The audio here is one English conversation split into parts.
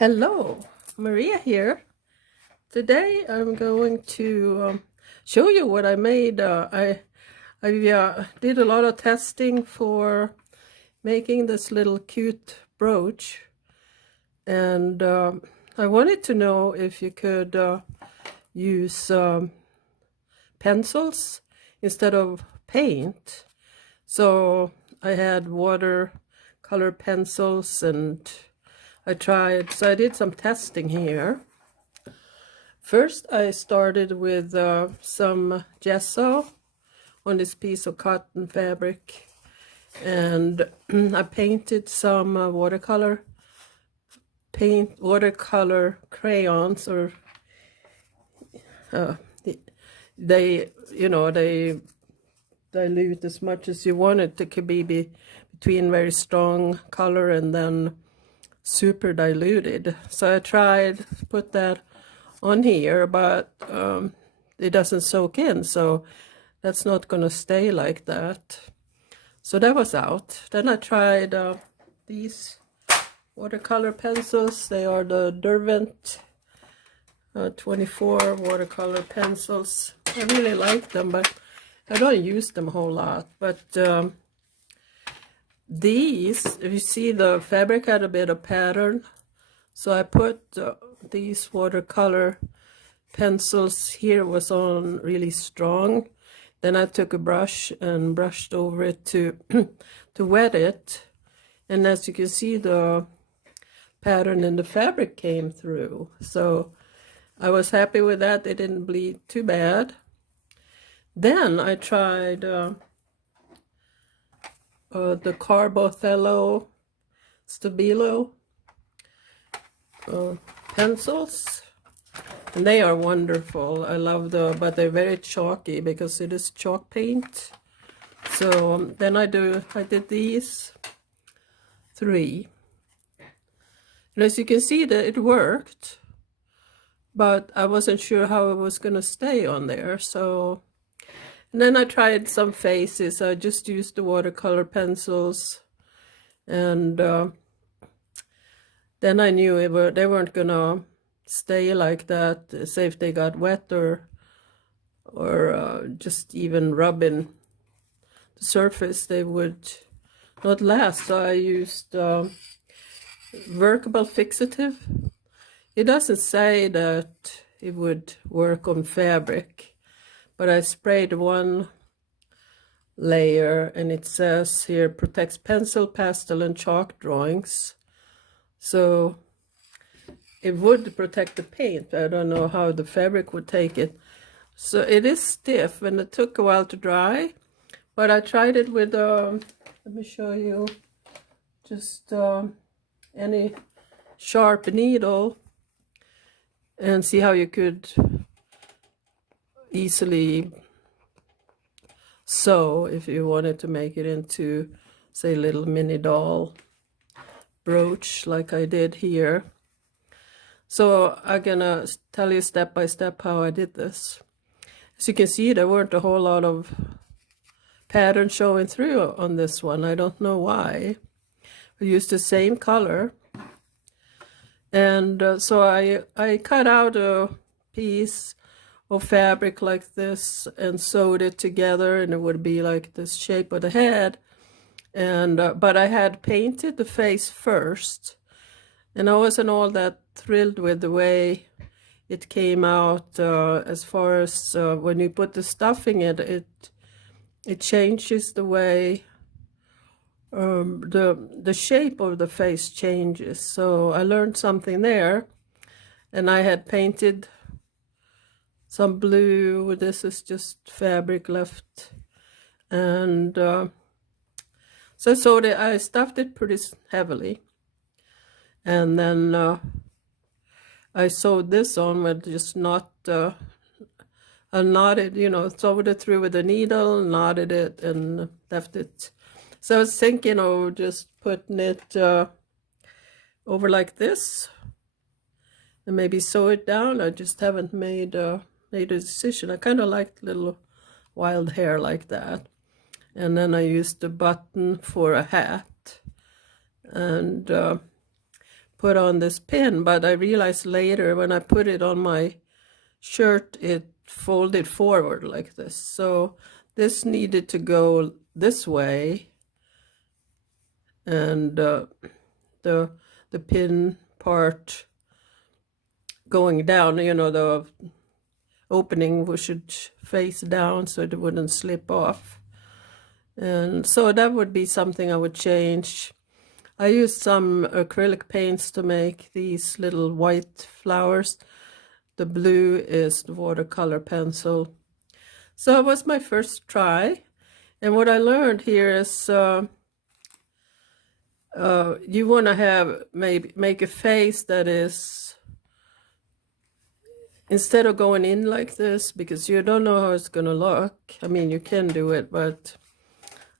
Hello, Maria here. Today I'm going to show you what I made. I did a lot of testing for making this little cute brooch, and I wanted to know if you could use pencils instead of paint. So I had watercolor pencils and I did some testing here. First, I started with some gesso on this piece of cotton fabric, and I painted some watercolor crayons, or they dilute as much as you want it. It could be between very strong color and then super diluted. So I tried to put that on here, but it doesn't soak in, so that's not going to stay like that. So that was out. Then I tried these watercolor pencils. They are the Derwent 24 watercolor pencils. I really like them, but I don't use them a whole lot. But these, if you see, the fabric had a bit of pattern, so I put these watercolor pencils here, was on really strong. Then I took a brush and brushed over it to to wet it, and as you can see, the pattern in the fabric came through, so I was happy with that. They didn't bleed too bad. Then I tried the Carbothello Stabilo pencils, and they are wonderful. I love but they're very chalky because it is chalk paint. So then I did these three, and as you can see, that it worked, but I wasn't sure how it was going to stay on there. So, and then I tried some faces. I just used the watercolor pencils, and then I knew they weren't gonna stay like that. Say if they got wet or just even rubbing the surface, they would not last. So I used workable fixative. It doesn't say that it would work on fabric, but I sprayed one layer, and it says here protects pencil, pastel, and chalk drawings. So it would protect the paint. I don't know how the fabric would take it. So it is stiff, and it took a while to dry, but I tried it with let me show you, just any sharp needle, and see how you could easily sew if you wanted to make it into, say, a little mini doll brooch like I did here. So I'm gonna tell you step by step how I did this. As you can see, there weren't a whole lot of pattern showing through on this one. I don't know why. I used the same color, and so I cut out a piece of fabric like this and sewed it together, and it would be like this shape of the head. And but I had painted the face first, and I wasn't all that thrilled with the way it came out. As far as when you put the stuffing in it changes the way the shape of the face changes. So I learned something there, and I had painted some blue. This is just fabric left, and so I stuffed it pretty heavily, and then I sewed this on with just I knotted, sewed it through with a needle, knotted it, and left it. So I was thinking of just putting it over like this, and maybe sew it down. I just haven't made a decision. I kind of like little wild hair like that. And then I used the button for a hat, and put on this pin, but I realized later when I put it on my shirt, it folded forward like this. So this needed to go this way, and the pin part going down, you know, the opening should face down so it wouldn't slip off. And so that would be something I would change. I used some acrylic paints to make these little white flowers. The blue is the watercolor pencil. So it was my first try. And what I learned here is you want to have, maybe make a face that is, instead of going in like this, because you don't know how it's going to look. I mean, you can do it, but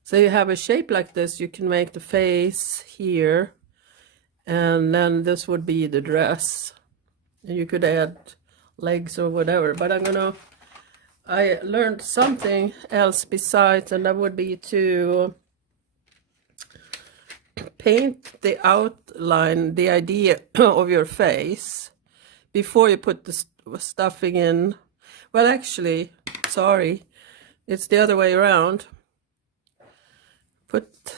so you have a shape like this, you can make the face here, and then this would be the dress. And you could add legs or whatever, but I learned something else besides, and that would be to paint the outline, the idea of your face before you put the stuffing in. Well, actually, sorry, it's the other way around. Put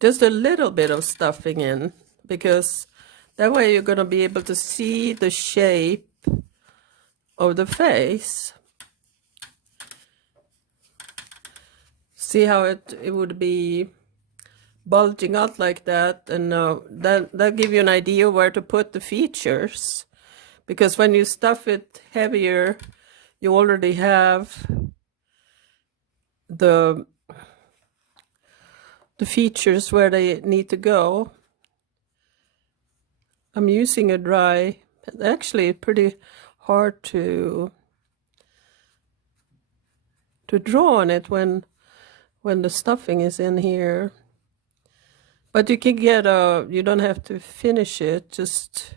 just a little bit of stuffing in, because that way you're going to be able to see the shape of the face. See how it would be bulging out like that, and that'll give you an idea where to put the features. Because when you stuff it heavier, you already have the features where they need to go. I'm using a dry, actually pretty hard to draw on it when the stuffing is in here. But you can get you don't have to finish it, just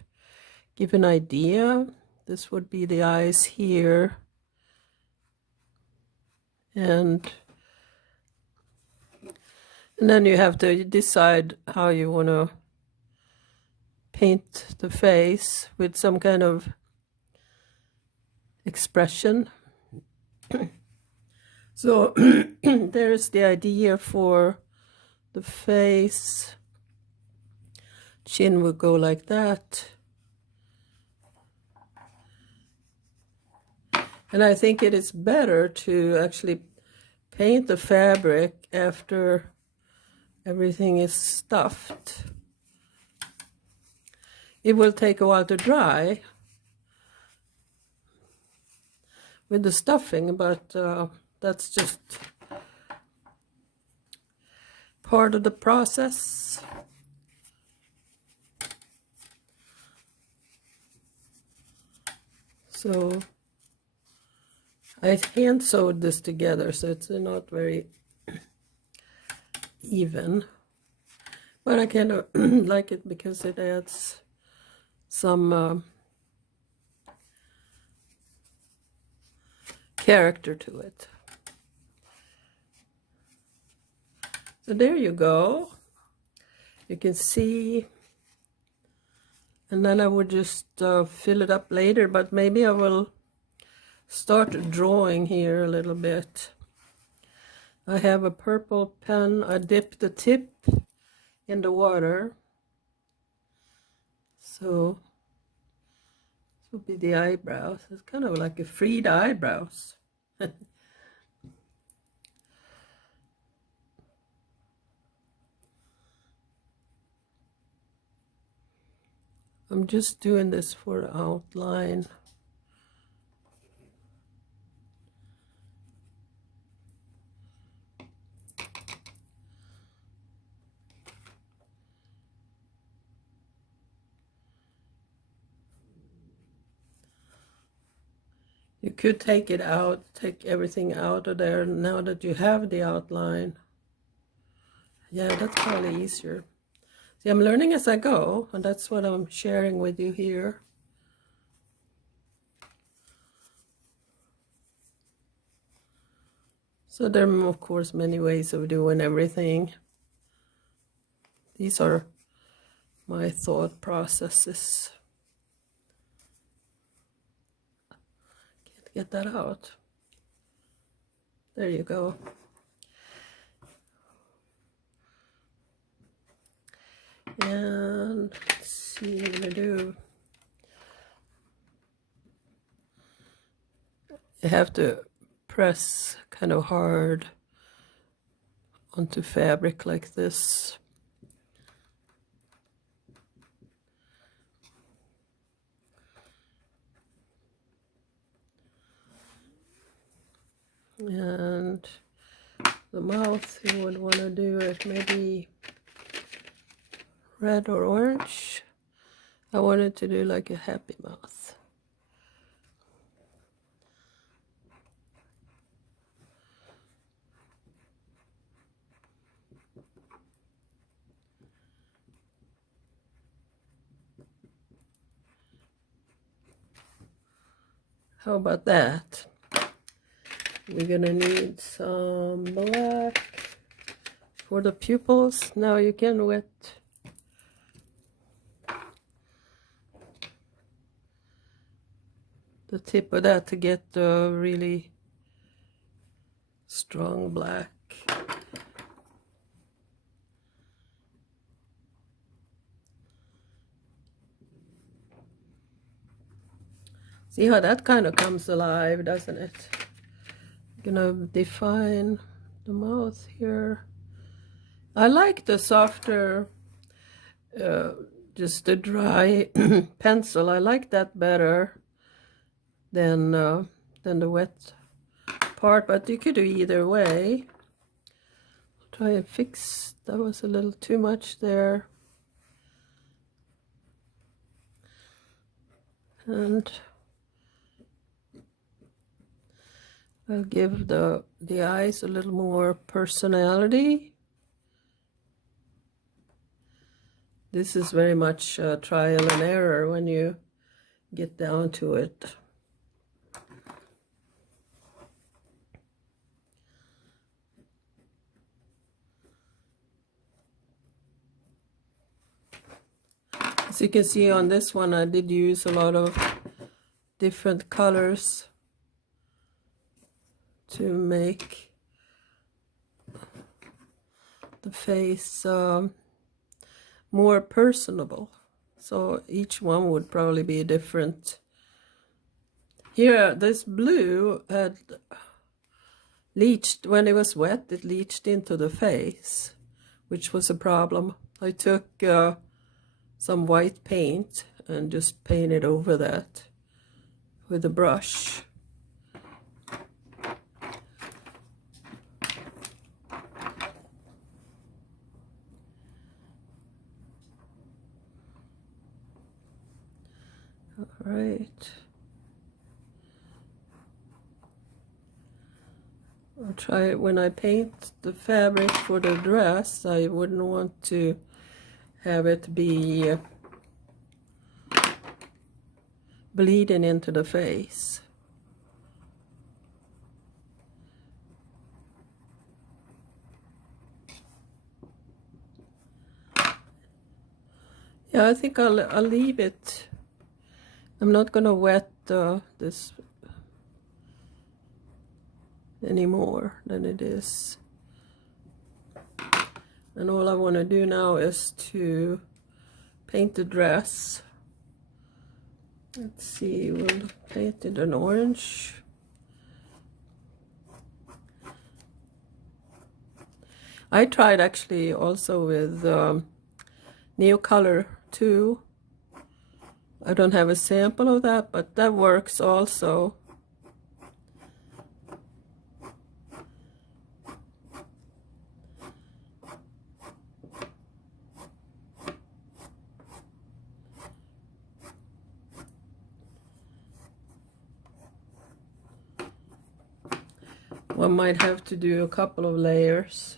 give an idea. This would be the eyes here. And then you have to decide how you want to paint the face with some kind of expression. So there's the idea for the face. Chin would go like that. And I think it is better to actually paint the fabric after everything is stuffed. It will take a while to dry with the stuffing, but that's just part of the process. So I hand sewed this together, so it's not very even, but I kind of like it because it adds some character to it. So there you go. You can see, and then I would just fill it up later, but maybe I will start drawing here a little bit. I have a purple pen. I dipped the tip in the water. So this will be the eyebrows. It's kind of like a freed eyebrows. I'm just doing this for outline. You could take it out, take everything out of there now that you have the outline. Yeah, that's probably easier. See, I'm learning as I go, and that's what I'm sharing with you here. So there are, of course, many ways of doing everything. These are my thought processes. Can't get that out. There you go. And let's see what I'm gonna do. You have to press kind of hard onto fabric like this. And the mouth, you would want to do it maybe red or orange. I wanted to do like a happy mouth. How about that? We're gonna need some black for the pupils. Now you can wet the tip of that to get the really strong black. See how that kind of comes alive, doesn't it? I'm gonna define the mouth here. I like the softer, just the dry pencil. I like that better than the wet part, but you could do either way. Try and fix, that was a little too much there. And I'll give the eyes a little more personality. This is very much trial and error when you get down to it. As you can see on this one, I did use a lot of different colors to make the face more personable. So each one would probably be different. Here, this blue had leached, when it was wet, it leached into the face, which was a problem. I took some white paint and just painted over that with a brush. All right. I'll try it when I paint the fabric for the dress. I wouldn't want to have it be bleeding into the face. Yeah, I think I'll leave it. I'm not gonna wet this any more than it is. And all I want to do now is to paint the dress. Let's see, we'll paint it an orange. I tried actually also with Neocolor too. I don't have a sample of that, but that works also. One might have to do a couple of layers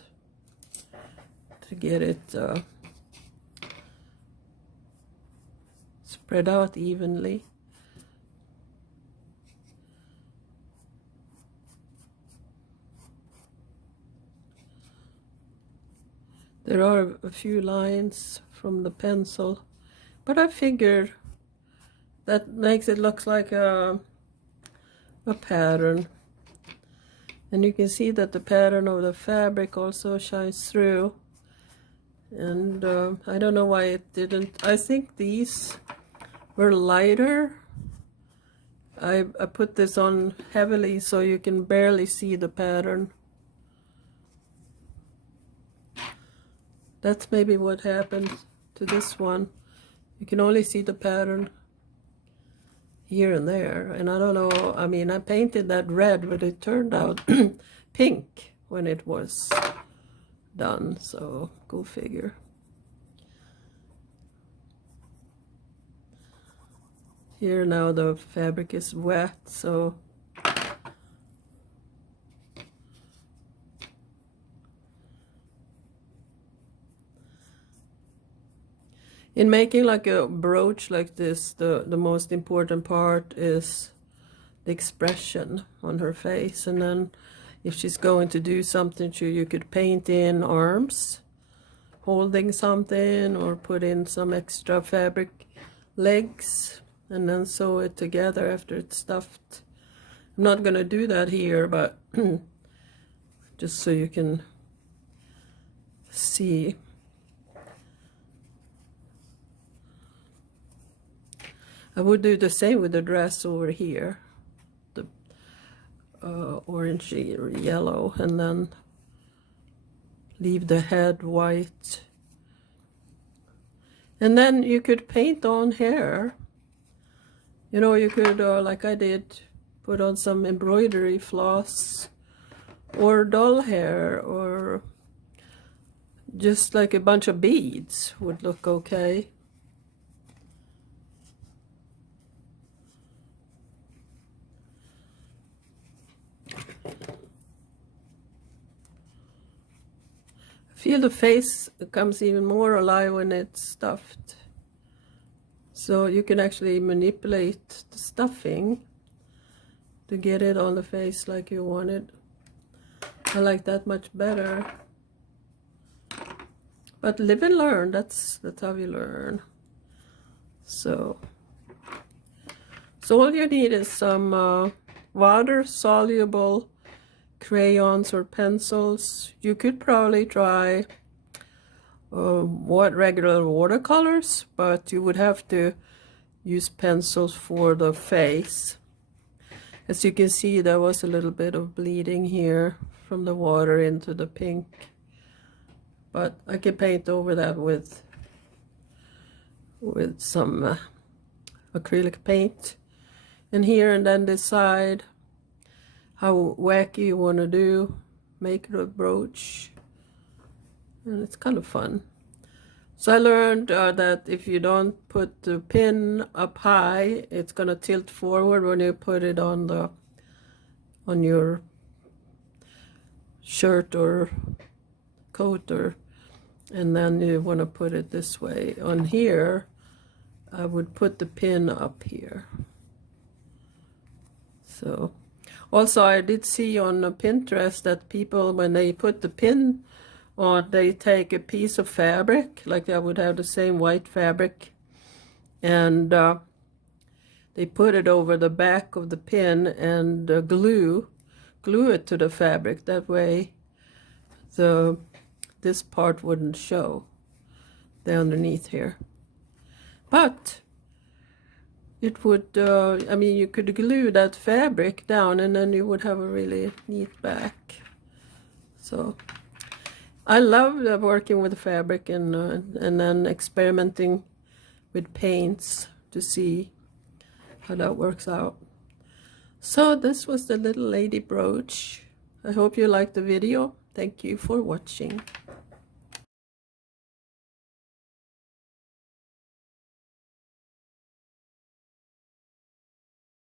to get it spread out evenly. There are a few lines from the pencil, but I figured that makes it look like a pattern. And you can see that the pattern of the fabric also shines through. And I don't know why it didn't. I think these were lighter. I put this on heavily so you can barely see the pattern. That's maybe what happened to this one. You can only see the pattern here and there. And I don't know, I mean, I painted that red, but it turned out pink when it was done. So go figure. Here now the fabric is wet, so in making like a brooch like this, the most important part is the expression on her face. And then if she's going to do something, you could paint in arms holding something, or put in some extra fabric legs and then sew it together after it's stuffed. I'm not going to do that here, but just so you can see. I would do the same with the dress over here, the orangey or yellow, and then leave the head white. And then you could paint on hair. You know, you could, like I did, put on some embroidery floss or doll hair, or just like a bunch of beads would look okay. I feel the face becomes even more alive when it's stuffed. So you can actually manipulate the stuffing to get it on the face like you want it. I like that much better. But live and learn, that's how you learn. So all you need is some water-soluble crayons or pencils. You could probably try regular watercolors, but you would have to use pencils for the face. As you can see, there was a little bit of bleeding here from the water into the pink, but I can paint over that with some acrylic paint. And here, and then decide how wacky you want to do, make it a brooch. And it's kind of fun. So I learned that if you don't put the pin up high, it's gonna tilt forward when you put it on your shirt or coat, and then you want to put it this way. On here, I would put the pin up here. So also I did see on Pinterest that people, when they put the pin on, they take a piece of fabric, like I would have the same white fabric, and they put it over the back of the pin and glue it to the fabric. That way this part wouldn't show, the underneath here. But it would, I mean, you could glue that fabric down and then you would have a really neat back. So I love working with fabric and then experimenting with paints to see how that works out. So this was the little lady brooch. I hope you liked the video. Thank you for watching.